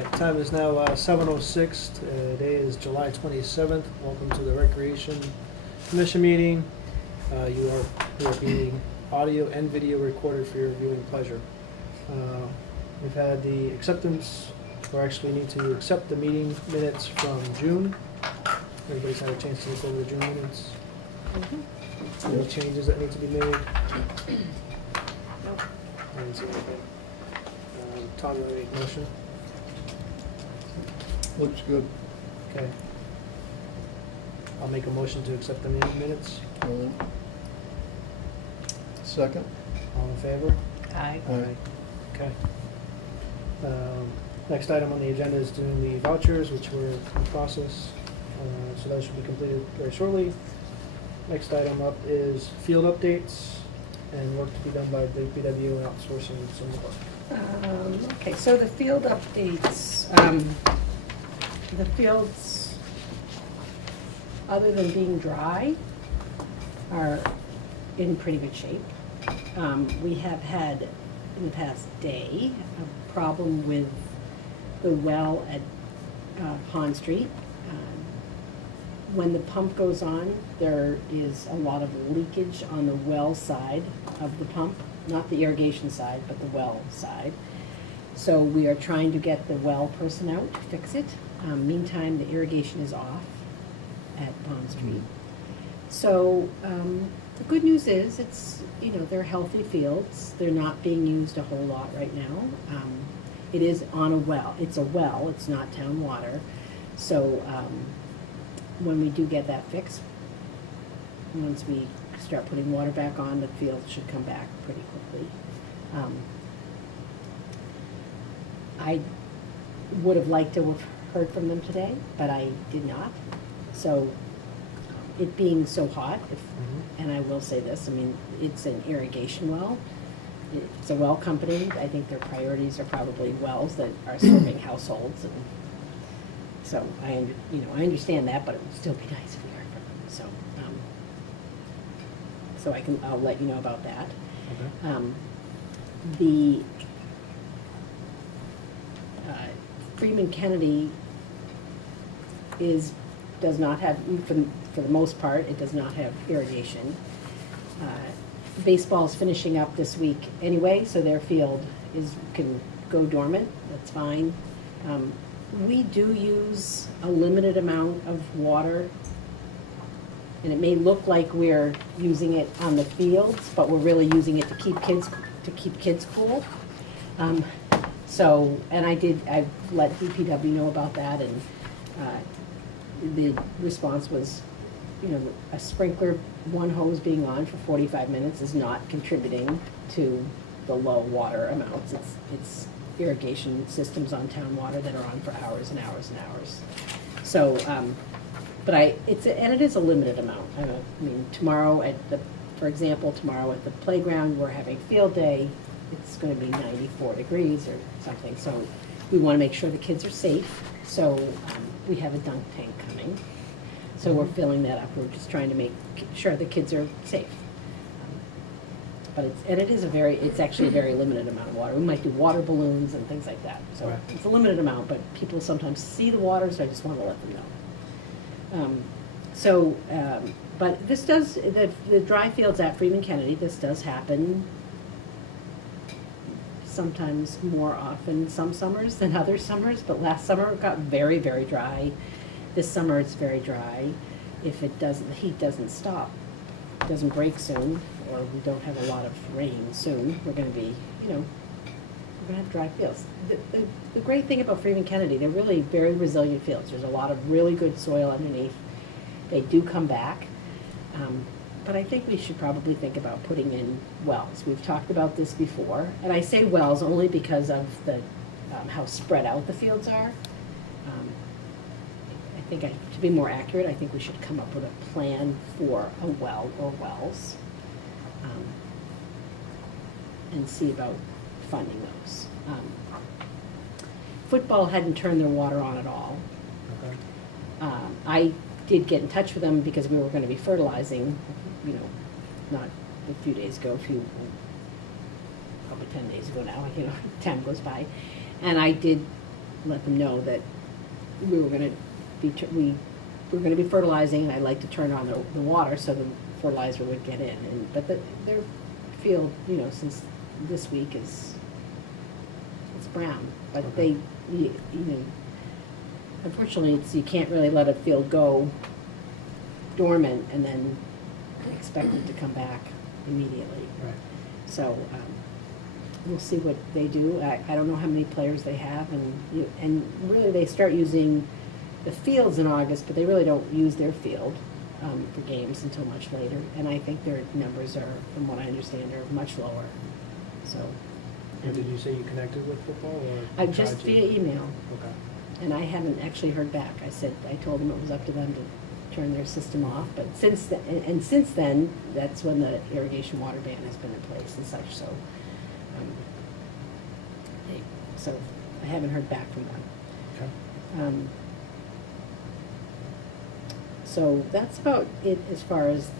Alright, time is now 7:06. Today is July 27th. Welcome to the Recreation Commission meeting. You are being audio and video recorded for your viewing pleasure. We've had the acceptance, or actually need to accept the meeting minutes from June. Everybody's had a chance to look over the June minutes. Mm-hmm. Any changes that need to be made? Nope. I didn't see anything. Tom, you want to make a motion? Looks good. Okay. I'll make a motion to accept the meeting minutes. Second? All in favor? Aye. Aye. Okay. Next item on the agenda is doing the vouchers, which we're in process. So that should be completed very shortly. Next item up is field updates and work to be done by the DPW and outsourcing some work. Okay, so the field updates, the fields, other than being dry, are in pretty good shape. We have had, in the past day, a problem with the well at Pond Street. When the pump goes on, there is a lot of leakage on the well side of the pump, not the irrigation side, but the well side. So we are trying to get the well person out to fix it. Meantime, the irrigation is off at Pond Street. So the good news is they're healthy fields. They're not being used a whole lot right now. It is on a well. It's a well. It's not town water. So when we do get that fixed, once we start putting water back on, the field should come back pretty quickly. I would have liked to have heard from them today, but I did not. So it being so hot, and I will say this, I mean, it's an irrigation well. It's a well company. I think their priorities are probably wells that are serving households, and so I understand that, but it would still be nice if we heard from them. So I'll let you know about that. Okay. The Freeman Kennedy does not have, for the most part, it does not have irrigation. Baseball's finishing up this week anyway, so their field can go dormant. That's fine. We do use a limited amount of water, and it may look like we're using it on the fields, but we're really using it to keep kids cool. And I've let DPW know about that, and the response was, a sprinkler, one hose being on for 45 minutes is not contributing to the low water amounts. It's irrigation systems on town water that are on for hours and hours and hours. So, it is a limited amount. I mean, tomorrow for example, tomorrow at the playground, we're having field day. It's going to be 94 degrees or something. So we want to make sure the kids are safe. So we have a dunk tank coming. So we're filling that up. We're just trying to make sure the kids are safe. But it's actually a very limited amount of water. We might do water balloons and things like that. So Right. It's a limited amount, but people sometimes see the water, so I just want to let them know. But this does, the dry fields at Freeman Kennedy, this does happen sometimes more often some summers than other summers, but last summer it got very, very dry. This summer it's very dry. If the heat doesn't stop, doesn't break soon, or we don't have a lot of rain soon, we're going to be, we're going to have dry fields. The great thing about Freeman Kennedy, they're really very resilient fields. There's a lot of really good soil underneath. They do come back. But I think we should probably think about putting in wells. We've talked about this before, and I say wells only because of the how spread out the fields are. I think to be more accurate, I think we should come up with a plan for a well or wells, and see about funding those. Football hadn't turned their water on at all. Okay. I did get in touch with them because we were going to be fertilizing, not a few days ago, probably 10 days ago now, time goes by. And I did let them know that we were gonna be, we were gonna be fertilizing, and I'd like to turn on the water so the fertilizer would get in. But their field, since this week it's brown. But Okay. Unfortunately, you can't really let a field go dormant and then expect it to come back immediately. Right. So, we'll see what they do. I don't know how many players they have, and really they start using the fields in August, but they really don't use their field for games until much later. And I think their numbers are, from what I understand, are much lower. So. And did you say you connected with football, or? I just via email, Okay. and I haven't actually heard back. I told them it was up to them to turn their system off, but since then, that's when the irrigation water ban has been in place and such, so. So I haven't heard back from them. Okay. So that's about it as far as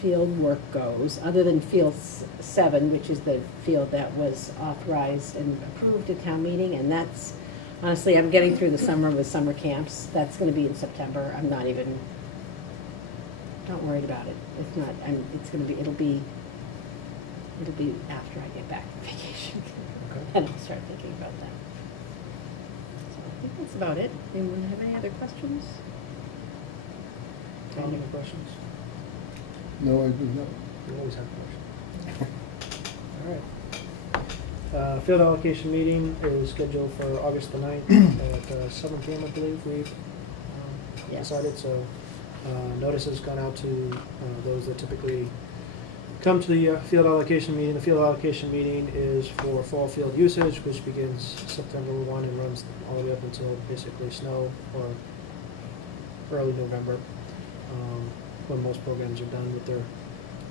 field work goes, other than Field 7, which is the field that was authorized and approved at town meeting, and that's, honestly, I'm getting through the summer with summer camps. That's gonna be in September. I'm not even, don't worry about it. It's not, it'll be after I get back from vacation. Okay. And I'll start thinking about that. So I think that's about it. Anyone have any other questions? Tom, any questions? No, I do not. You always have questions. All right. Field allocation meeting is scheduled for August the 9th at 7 p.m., I believe we've Yes. decided. So notice has gone out to those that typically come to the field allocation meeting. The field allocation meeting is for fall field usage, which begins September 1 and runs all the way up until basically snow or early November, when most programs are done with their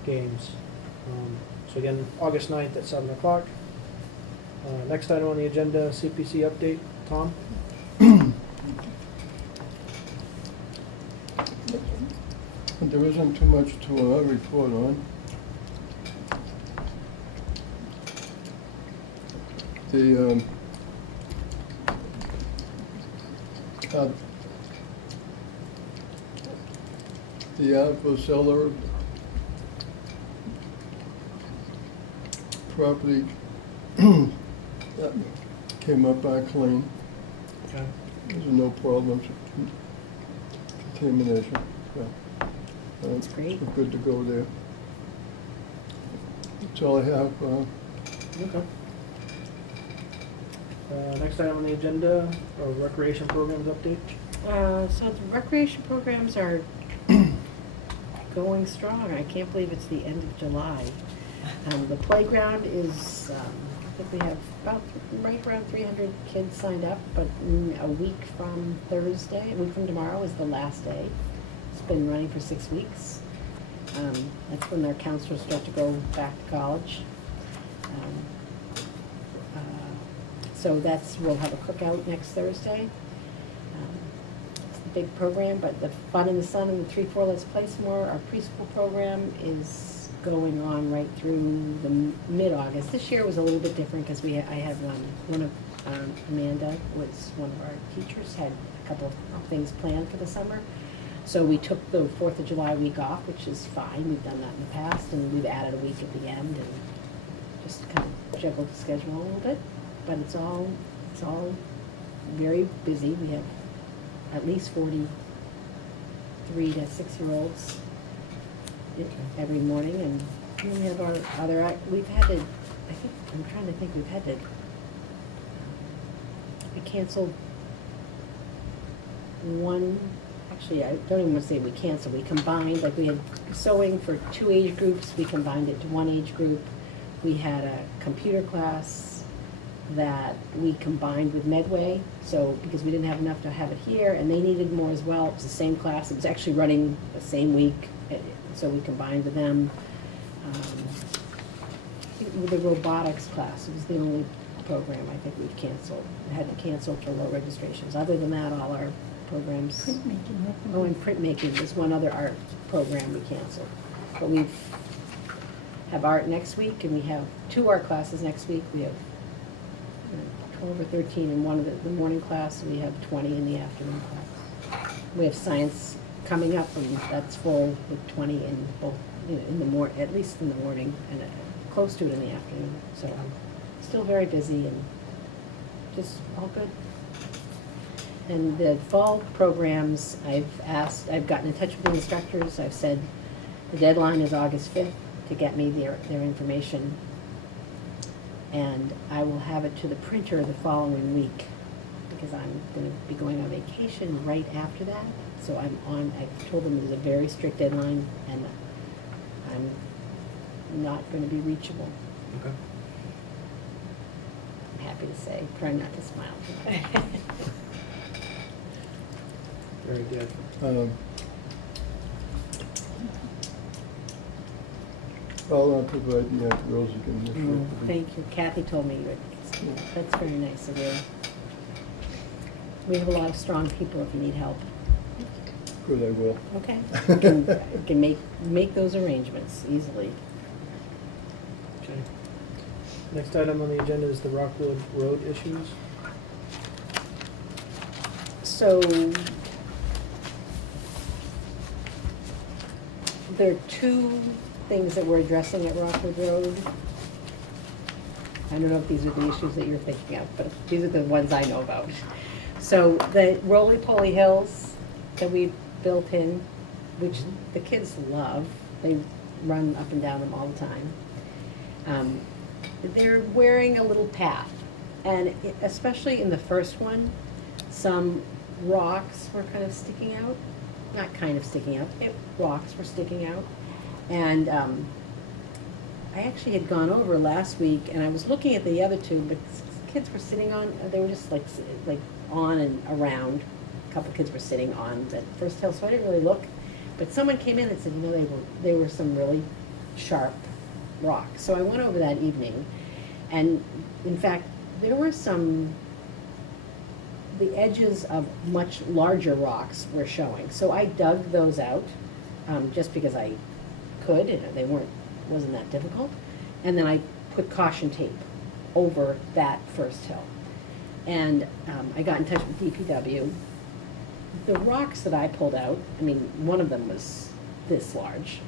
games. So again, August 9th at 7 o'clock. Next item on the agenda, CPC update. Tom? There isn't too much to report on. The Alpha seller property that came up by clean. Okay. There's no problems, contamination, so. That's great. We're good to go there. That's all I have. Okay. Next item on the agenda, recreation programs update. So the recreation programs are going strong. I can't believe it's the end of July. The playground is, I think we have about right around 300 kids signed up, but a week from tomorrow is the last day. It's been running for 6 weeks. That's when their counselors start to go back to college. So we'll have a cookout next Thursday. It's the big program, but the Fun in the Sun and the 3-4 Let's Play Some More, our preschool program, is going on right through the mid-August. This year was a little bit different because I had one of Amanda, was one of our teachers, had a couple of things planned for the summer. So we took the 4th of July week off, which is fine. We've done that in the past, and we've added a week at the end and just kind of juggled the schedule a little bit. But it's all very busy. We have at least 43 to 6-year-olds every morning, and then we have our other. We've had to. I'm trying to think. We've had to. We canceled one. Actually, I don't even want to say we canceled. We combined. Like we had sewing for 2 age groups. We combined it to 1 age group. We had a computer class that we combined with Medway, so because we didn't have enough to have it here, and they needed more as well. It was the same class. It was actually running the same week, so we combined with them. With the robotics class, it was the only program I think we've canceled. We had to cancel for low registrations. Other than that, all our programs. Printmaking. Oh, and printmaking was one other art program we canceled. But we have art next week, and we have 2 art classes next week. We have 12 or 13 in one of the morning class, we have 20 in the afternoon class. We have science coming up, and that's full with 20 in both, you know, in the at least in the morning, and close to it in the afternoon. So I'm still very busy and just all good. And the fall programs, I've gotten in touch with the instructors. I've said the deadline is August 5th to get me their information. And I will have it to the printer the following week, because I'm gonna be going on vacation right after that. So I told them there's a very strict deadline, and I'm not gonna be reachable. Okay. I'm happy to say, try not to smile. Very good. I'll provide the girls again. Thank you. Kathy told me that's very nice of you. We have a lot of strong people if you need help. Good, I will. Okay. You can make those arrangements easily. Okay. Next item on the agenda is the Rockwood Road issues. So there are two things that we're addressing at Rockwood Road. I don't know if these are the issues that you're thinking of, but these are the ones I know about. So the roly-poly hills that we built in, which the kids love, they run up and down them all the time. They're wearing a little path, and especially in the first one, some rocks were kind of sticking out. Not kind of sticking out, rocks were sticking out. And I actually had gone over last week, and I was looking at the other two, but kids were sitting on, they were just like on and around. A couple kids were sitting on that first hill, so I didn't really look. But someone came in and said, you know, they were some really sharp rocks. So I went over that evening, and in fact, there were the edges of much larger rocks were showing. So I dug those out, just because I could, and they wasn't that difficult. And then I put caution tape over that first hill. And I got in touch with DPW. The rocks that I pulled out, I mean, one of them was this large,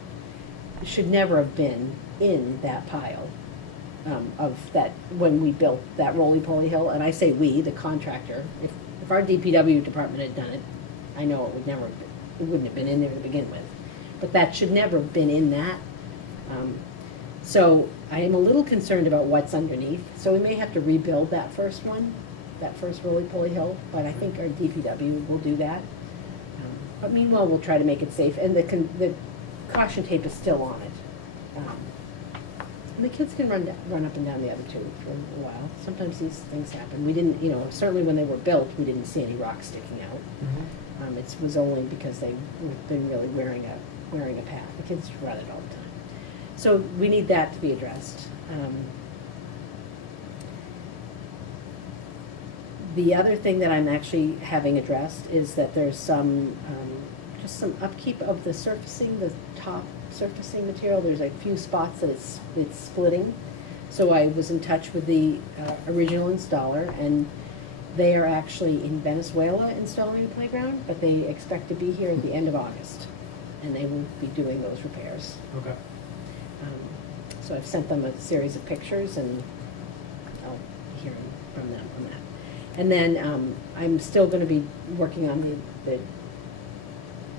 should never have been in that pile of that, when we built that roly-poly hill. And I say we, the contractor. If our DPW department had done it, I know it wouldn't have been in there to begin with. But that should never have been in that. So I am a little concerned about what's underneath. So we may have to rebuild that first one, that first roly-poly hill, but I think our DPW will do that. But meanwhile, we'll try to make it safe, and the caution tape is still on it. And the kids can run up and down the other two for a while. Sometimes these things happen. We didn't, certainly when they were built, we didn't see any rocks sticking out. Mm-hmm. It was only because they've been really wearing a path. The kids run it all the time. So we need that to be addressed. The other thing that I'm actually having addressed is that there's just some upkeep of the surfacing, the top surfacing material. There's a few spots that it's splitting. So I was in touch with the original installer, and they are actually in Venezuela installing the playground, but they expect to be here at the end of August, and they will be doing those repairs. Okay. So I've sent them a series of pictures, and I'll be hearing from them on that. And then I'm still going to be working on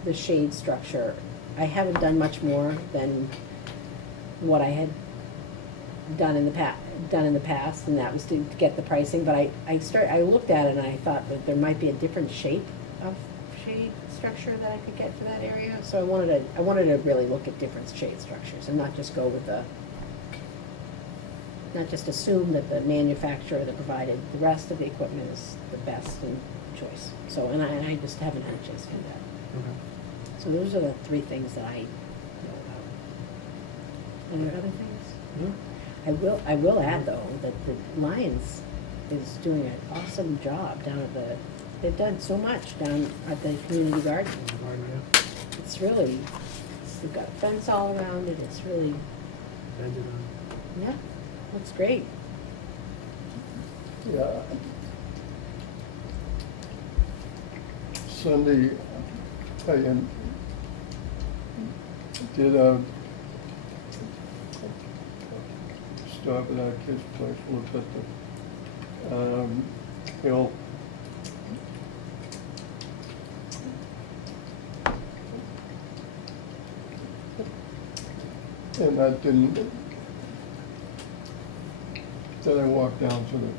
the shade structure. I haven't done much more than what I had done in the past, and that was to get the pricing. But I looked at it and I thought that there might be a different shape of shade structure that I could get for that area. So I wanted to really look at different shade structures and not just go with not just assume that the manufacturer that provided the rest of the equipment is the best in choice. So, and I just haven't had a chance to do that. Okay. So those are the three things that I know about. Are there other things? Yeah. I will add though that the Lions is doing an awesome job down at they've done so much down at the community garden. It's really, we've got a fence all around it. It's really, Ended on. yeah, looks great. Yeah. Sunday, I did stop at our kids' place, looked at the old and that didn't, then I walked down to the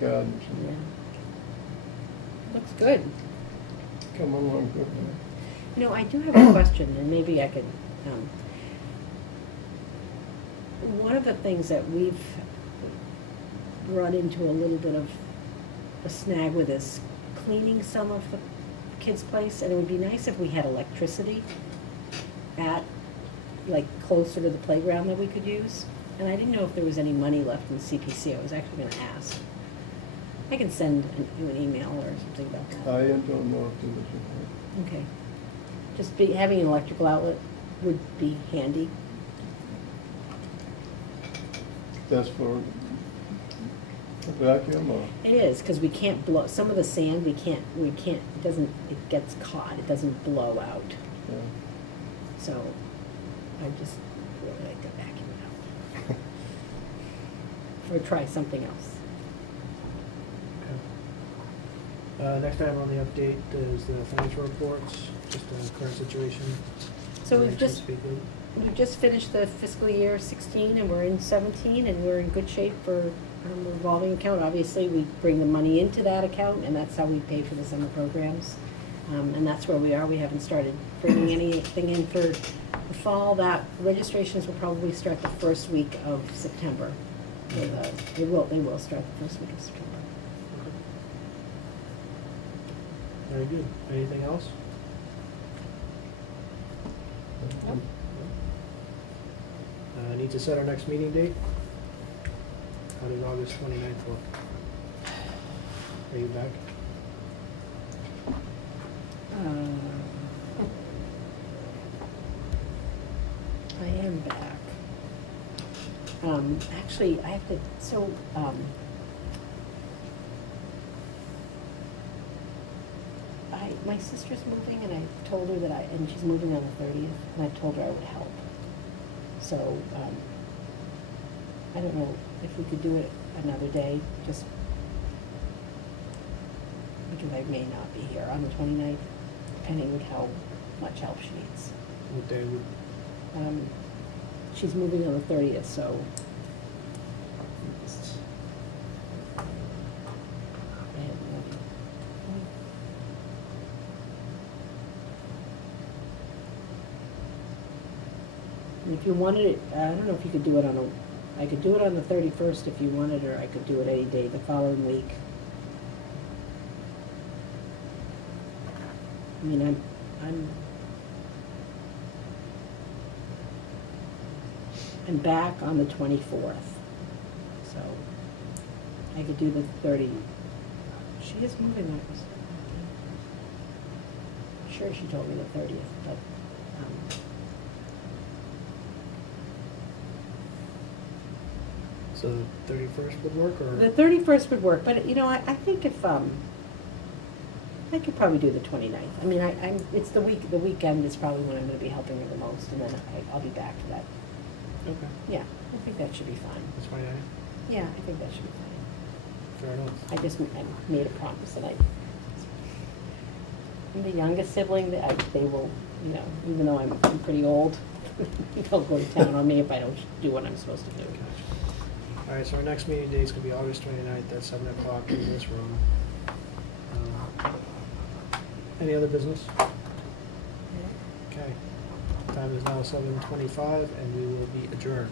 gardens Yeah. and Looks good. come along good. You know, I do have a question, and maybe I could, one of the things that we've run into a little bit of a snag with is cleaning some of the kids' place, and it would be nice if we had electricity at, like, closer to the playground that we could use. And I didn't know if there was any money left in CPC. I was actually gonna ask. I can send you an email or something about that. I don't know if there was a, Okay. Just having an electrical outlet would be handy. that's for a vacuum or? It is, because we can't blow, some of the sand, we can't, it doesn't, it gets caught, it doesn't blow out. Yeah. So I just really like to vacuum it out. Or try something else. Okay. Next item on the update is the financial reports, just the current situation. So we've Anything to just, speak of? we've just finished the fiscal year 16 and we're in 17 and we're in good shape for revolving account. Obviously, we bring the money into that account and that's how we pay for the summer programs. And that's where we are. We haven't started bringing anything in for the fall. That registrations will probably start the first week of September. They will start the first week of September. Very good. Anything else? Nope. Need to set our next meeting date? How does August 29th look? Are you back? I am back. Actually, I have to, so, my sister's moving and I told her that and she's moving on the 30th, and I told her I would help. So, I don't know if we could do it another day, just because I may not be here on the 29th, depending on how much help she needs. What day would, She's moving on the 30th, so. I have no idea. And if you wanted it, I don't know if you could do it on I could do it on the 31st if you wanted, or I could do it any day the following week. I mean, I'm back on the 24th, so I could do the 30. She is moving on. Sure, she told me the 30th, but, so the 31st would work, or? the 31st would work, but, you know, I think if, I could probably do the 29th. I mean, it's the weekend is probably when I'm gonna be helping her the most, and then I'll be back for that. Okay, Yeah, I think that should be fine. that's 29th. Yeah, I think that should be fine. Fair enough. I made a promise that I'm the youngest sibling, that they will, you know, even though I'm pretty old, they'll go to town on me if I don't do what I'm supposed to do. Gotcha. All right, so our next meeting date is gonna be August 29th at 7 o'clock in this room. Any other business? Okay. Time is now 7:25 and we will be adjourned.